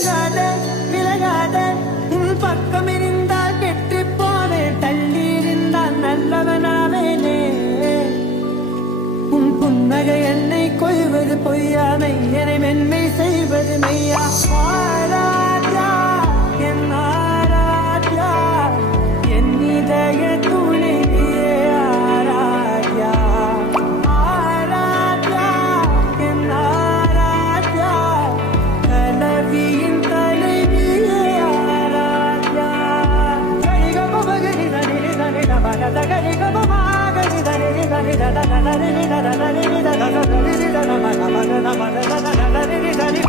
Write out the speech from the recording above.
நெருங்காத விலகாத உன் பக்கம் இருந்தால் கெட்டு போனே தள்ளி இருந்தால் நல்லவனாவேனே உன் புன்னகை என்னை கொய்வது பொய்யாமை என்னை மென்மை செய்வது மெய்யா ஆராத்யா என் ஆராத்யா என் இதய துணை நீயே ஆராத்யா ஆராத்யா என் ஆராத்யா கலவியின் தலைவியே ஆராத்யா கரிகம மகரி தனி தனி தமக கரிகம மகரி தனி தனி தனி தனி